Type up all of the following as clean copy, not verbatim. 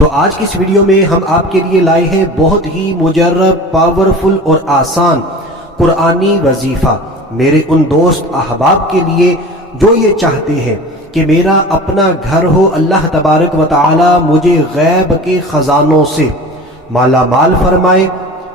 تو آج کی اس ویڈیو میں ہم آپ کے لیے لائے ہیں بہت ہی مجرب، پاورفل اور آسان قرآنی وظیفہ میرے ان دوست احباب کے لیے جو یہ چاہتے ہیں کہ میرا اپنا گھر ہو، اللہ تبارک و تعالی مجھے غیب کے خزانوں سے مالا مال فرمائے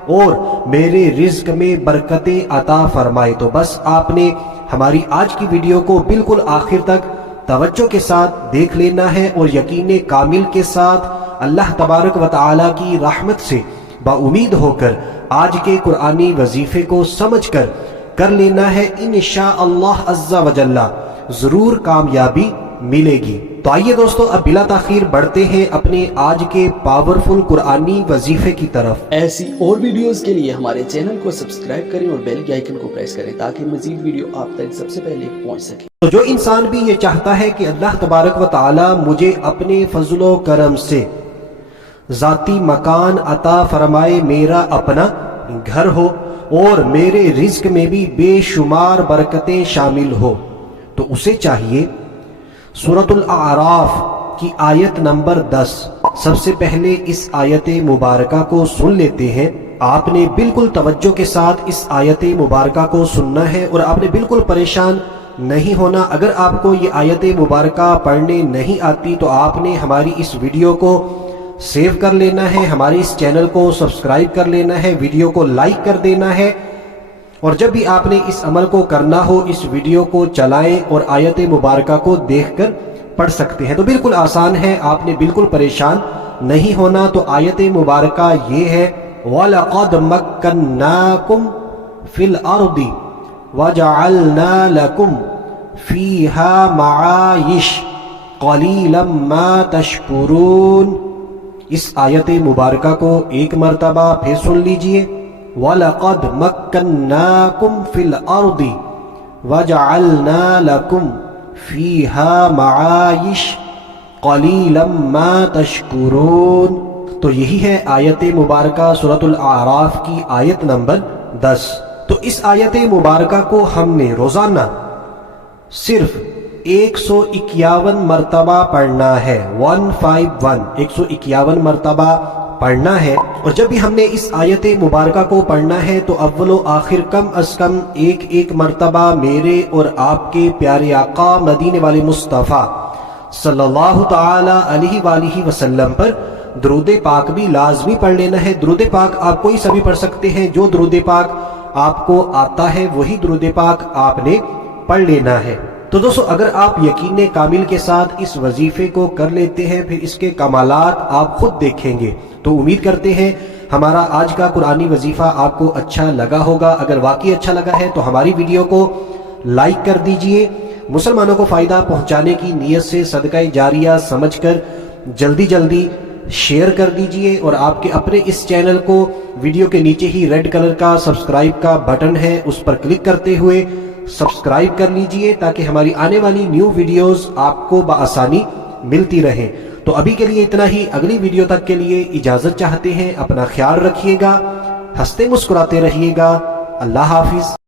اور میرے رزق میں برکتیں عطا فرمائے۔ تو بس آپ نے ہماری آج کی ویڈیو کو بالکل آخر تک توجہ کے ساتھ دیکھ لینا ہے اور یقین کامل کے ساتھ اللہ تبارک و تعالی کی رحمت سے با امید ہو کر آج کے قرآنی وظیفے کو سمجھ کر لینا ہے۔ انشاءاللہ عز و جل ضرور کامیابی ملے گی۔ تو آئیے دوستو اب بلا تاخیر بڑھتے ہیں اپنے آج کے پاورفل قرآنی وظیفے کی طرف۔ ایسی اور ویڈیوز کے لیے ہمارے چینل کو سبسکرائب کریں اور بیل کے آئیکن کو پریس کریں تاکہ مزید ویڈیو آپ تک سب سے پہلے پہنچ سکے۔ تو جو انسان بھی یہ چاہتا ہے کہ اللہ تبارک و تعالی مجھے اپنے فضل و کرم سے ذاتی مکان عطا فرمائے، میرا اپنا گھر ہو اور میرے رزق میں بھی بے شمار برکتیں شامل ہو، تو اسے چاہیے سورۃ الاعراف کی آیت نمبر 10۔ سب سے پہلے اس آیت مبارکہ کو سن لیتے ہیں۔ آپ نے بالکل توجہ کے ساتھ اس آیت مبارکہ کو سننا ہے اور آپ نے بالکل پریشان نہیں ہونا۔ اگر آپ کو یہ آیت مبارکہ پڑھنے نہیں آتی تو آپ نے ہماری اس ویڈیو کو سیو کر لینا ہے، ہمارے اس چینل کو سبسکرائب کر لینا ہے، ویڈیو کو لائک کر دینا ہے، اور جب بھی آپ نے اس عمل کو کرنا ہو اس ویڈیو کو چلائیں اور آیت مبارکہ کو دیکھ کر پڑھ سکتے ہیں۔ تو بالکل آسان ہے، آپ نے بالکل پریشان نہیں ہونا۔ تو آیت مبارکہ یہ ہے وَلَقَدْ مَكَّنَّاكُمْ فِي الْأَرْضِ وَجَعَلْنَا لَكُمْ فِيهَا مَعَايِشَ قَلِيلًا مَا تَشْكُرُونَ۔ اس آیت مبارکہ کو ایک مرتبہ پھر سن لیجئے۔ وَلَقَدْ مَكَّنَّاكُمْ فِي الْأَرْضِ وَجَعَلْنَا لَكُمْ فِيهَا مَعَايِشَ قَلِيلًا مَا تَشْكُرُونَ۔ تو یہی ہے آیت مبارکہ سورۃ الاعراف کی آیت نمبر 10۔ تو اس آیت مبارکہ کو ہم نے روزانہ صرف 151 مرتبہ پڑھنا ہے۔ 151 مرتبہ پڑھنا ہے، اور جب بھی ہم نے اس آیت مبارکہ کو پڑھنا ہے تو اول و آخر کم از کم ایک مرتبہ میرے اور آپ کے پیارے آقا مدینے والے مصطفیٰ صلی اللہ تعالی علیہ وآلہ وسلم پر درود پاک بھی لازمی پڑھ لینا ہے۔ درود پاک آپ کوئی سا بھی پڑھ سکتے ہیں، جو درود پاک آپ کو آتا ہے وہی درود پاک آپ نے پڑھ لینا ہے۔ تو دوستو اگر آپ یقین کامل کے ساتھ اس وظیفے کو کر لیتے ہیں پھر اس کے کمالات آپ خود دیکھیں گے۔ تو امید کرتے ہیں ہمارا آج کا قرآنی وظیفہ آپ کو اچھا لگا ہوگا۔ اگر واقعی اچھا لگا ہے تو ہماری ویڈیو کو لائک کر دیجئے، مسلمانوں کو فائدہ پہنچانے کی نیت سے صدقہ جاریہ سمجھ کر جلدی شیئر کر دیجئے، اور آپ کے اپنے اس چینل کو ویڈیو کے نیچے ہی ریڈ کلر کا سبسکرائب کا بٹن ہے، اس پر کلک کرتے ہوئے سبسکرائب کر لیجئے تاکہ ہماری آنے والی نیو ویڈیوز آپ کو بآسانی ملتی رہیں۔ تو ابھی کے لیے اتنا ہی، اگلی ویڈیو تک کے لیے اجازت چاہتے ہیں۔ اپنا خیال رکھیے گا، ہنستے مسکراتے رہیے گا۔ اللہ حافظ۔